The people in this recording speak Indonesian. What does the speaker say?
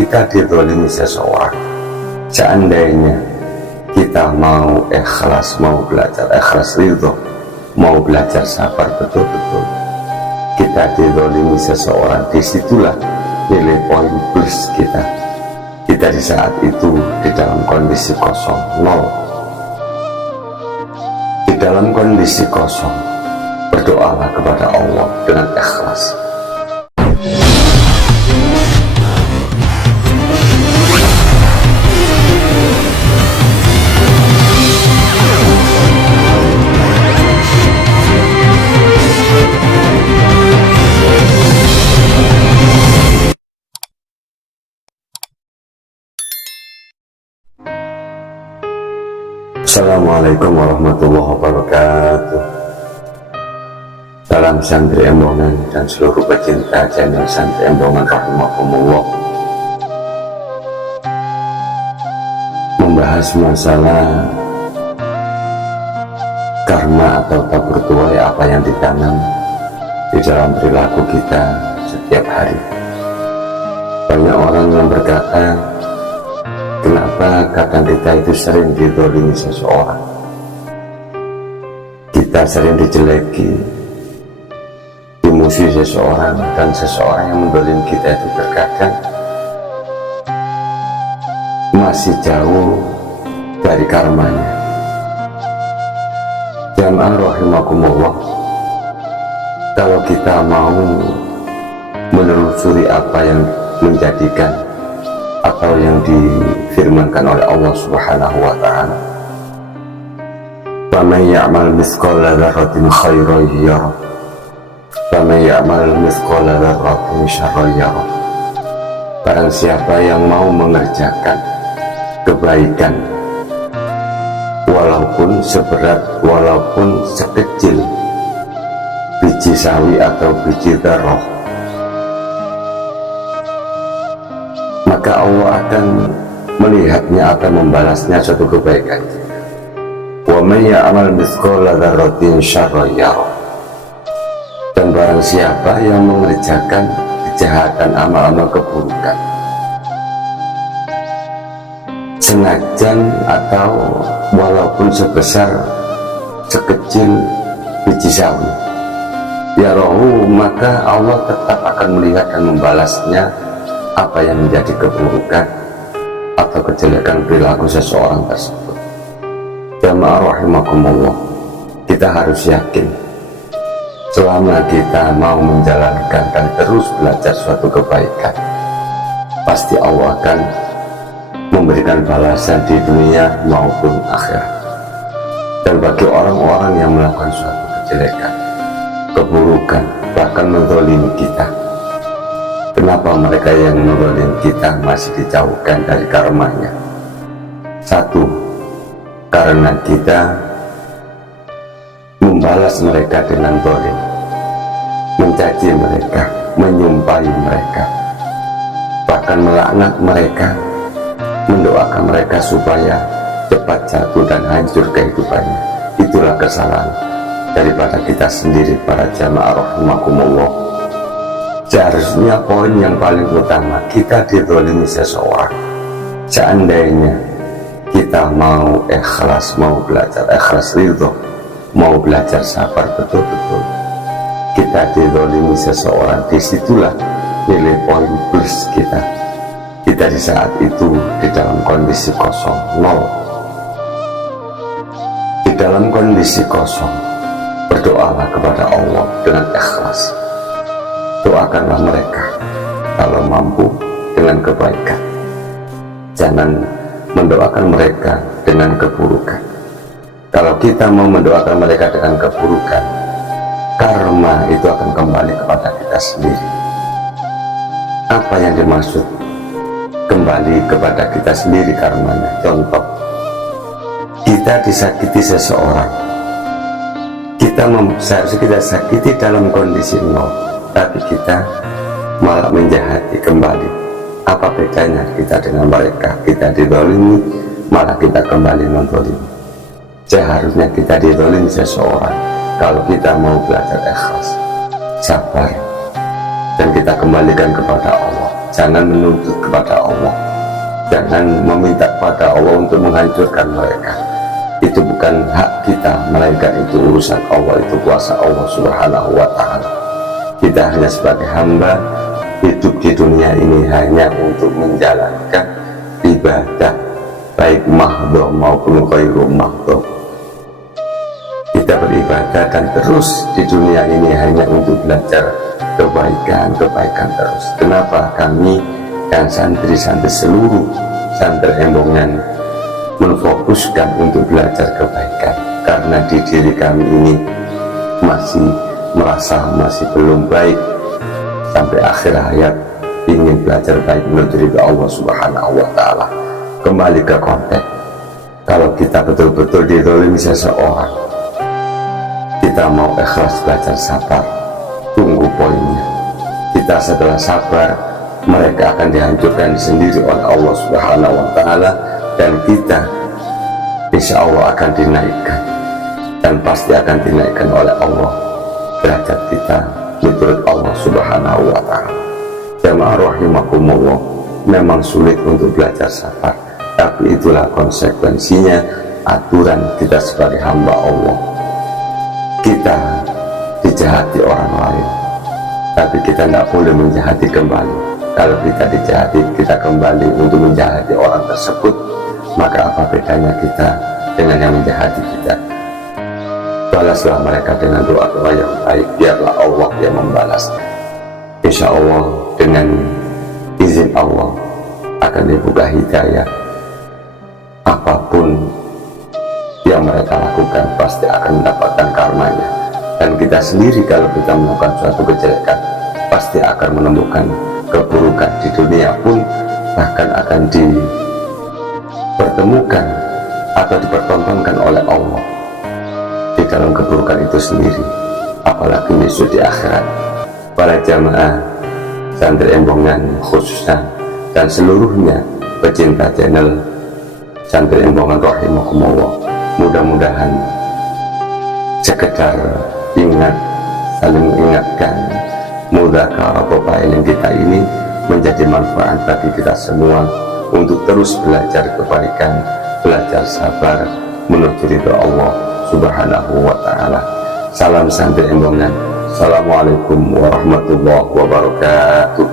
kita dizalimi seseorang, seandainya kita mau ikhlas, mau belajar ikhlas ridho, mau belajar sabar betul-betul, kita dizalimi seseorang, disitulah nilai poin plus kita. Kita di saat itu di dalam kondisi kosong, nol. Di dalam kondisi kosong, berdoalah kepada Allah dengan ikhlas. Assalamualaikum warahmatullahi wabarakatuh. Salam santri embongan dan seluruh pecinta channel santri embongan rahimakumullah. Membahas masalah karma atau tabur tuai, apa yang ditanam di dalam perilaku kita setiap hari. Banyak orang yang berkata, kenapa kadang kita itu sering dizalimi seseorang, kita sering dijeleki, dimusuhi seseorang, dan seseorang yang menzalimi kita itu terkadang masih jauh dari karmanya. Jamaah rahimakumullah, kalau kita mau menelusuri apa yang menjadikan atau yang difirmankan oleh Allah Subhanahu wa ta'ala, "Faman ya'mal mithqala dzarratin khairan yarah, faman ya'mal mithqala dzarratin syarran yarah." Barang siapa yang mau mengerjakan kebaikan, walaupun seberat, walaupun sekecil biji sawi atau biji dzarrah, maka Allah akan melihatnya, akan membalasnya suatu kebaikan. Wa may ya'mal mithqala dzarratin syarran yarah. Dan barang siapa yang mengerjakan kejahatan, amal-amal keburukan, senajan atau walaupun sebesar sekecil biji sawi, yarahu, maka Allah tetap akan melihat dan membalasnya apa yang menjadi keburukan atau kejelekan perilaku seseorang tersebut. Jamaah rahimakumullah, kita harus yakin, selama kita mau menjalankan dan terus belajar suatu kebaikan, pasti Allah akan memberikan balasan di dunia maupun akhirat. Dan bagi orang-orang yang melakukan suatu kejelekan, keburukan, bahkan menzalimi kita, kenapa mereka yang menzalimi kita masih dijauhkan dari karmanya? Satu, karena kita membalas mereka dengan zalim, mencaci mereka, menyumpahi mereka, bahkan melaknat mereka, mendoakan mereka supaya cepat jatuh dan hancur kehidupannya. Itulah kesalahan daripada kita sendiri, para jamaah rahimakumullah. Seharusnya poin yang paling utama, kita dizalimi seseorang, seandainya kita mau ikhlas, mau belajar ikhlas ridho, mau belajar sabar betul-betul, kita dizalimi seseorang, disitulah nilai poin plus kita. Kita di saat itu di dalam kondisi kosong, nol. Di dalam kondisi kosong, berdoalah kepada Allah dengan ikhlas. Doakanlah mereka kalau mampu dengan kebaikan, jangan mendoakan mereka dengan keburukan. Kalau kita mau mendoakan mereka dengan keburukan, karma itu akan kembali kepada kita sendiri. Apa yang dimaksud kembali kepada kita sendiri karmanya? Contoh, kita disakiti seseorang, seharusnya kita sakiti dalam kondisi nol, tapi kita malah menjahati kembali. Apa bedanya kita dengan mereka? Kita dizalimi, malah kita kembali menzalimi. Seharusnya kita dizalimi seseorang, kalau kita mau belajar ikhlas, sabar, dan kita kembalikan kepada Allah. jangan menuntut kepada Allah, jangan meminta kepada Allah untuk menghancurkan mereka. Itu bukan hak kita, melainkan itu urusan Allah, itu kuasa Allah Subhanahu wa ta'ala. Kita hanya sebagai hamba hidup di dunia ini hanya untuk menjalankan ibadah, baik mahdoh maupun ghairu mahdoh. Kita beribadah dan terus di dunia ini hanya untuk belajar kebaikan terus. Kenapa kami dan santri-santri seluruh santri Embongan menfokuskan untuk belajar kebaikan? Karena di diri kami ini masih merasa masih belum baik, sampai akhir hayat ingin belajar baik menuju ridha Allah Subhanahu wa ta'ala. Kembali ke konteks, kalau kita betul-betul dizalimi seseorang, kita mau ikhlas belajar sabar. Tunggu poinnya. Kita setelah sabar, mereka akan dihancurkan sendiri oleh Allah Subhanahu wa ta'ala, dan kita insya Allah akan dinaikkan, dan pasti akan dinaikkan oleh Allah derajat kita menurut Allah Subhanahu wa ta'ala. Jamaah rahimakumullah, memang sulit untuk belajar sabar, tapi itulah konsekuensinya aturan kita sebagai hamba Allah. Kita dijahati orang lain, tapi kita tidak boleh menjahati kembali. Kalau kita dijahati, kita kembali untuk menjahati orang tersebut, maka apa bedanya kita dengan yang menjahati kita? Balaslah mereka dengan doa-doa yang baik, biarlah Allah yang membalas. Insya Allah dengan izin Allah akan dibuka hidayah. Apapun yang mereka lakukan pasti akan mendapatkan karmanya. Dan kita sendiri kalau kita melakukan suatu kejelekan pasti akan menemukan keburukan di dunia pun, bahkan akan dipertemukan atau dipertontonkan oleh Allah di dalam keburukan itu sendiri, apalagi besok di akhirat. Para jamaah santri Embongan khususnya dan seluruhnya pecinta channel santri Embongan rahimakumullah, mudah-mudahan sekedar ingat, saling mengingatkan, mudzakarah profiling kita ini menjadi manfaat bagi kita semua untuk terus belajar kebaikan, belajar sabar menuju ridha Allah Subhanahu wa ta'ala. Salam santri Embongan. Assalamualaikum warahmatullahi wabarakatuh.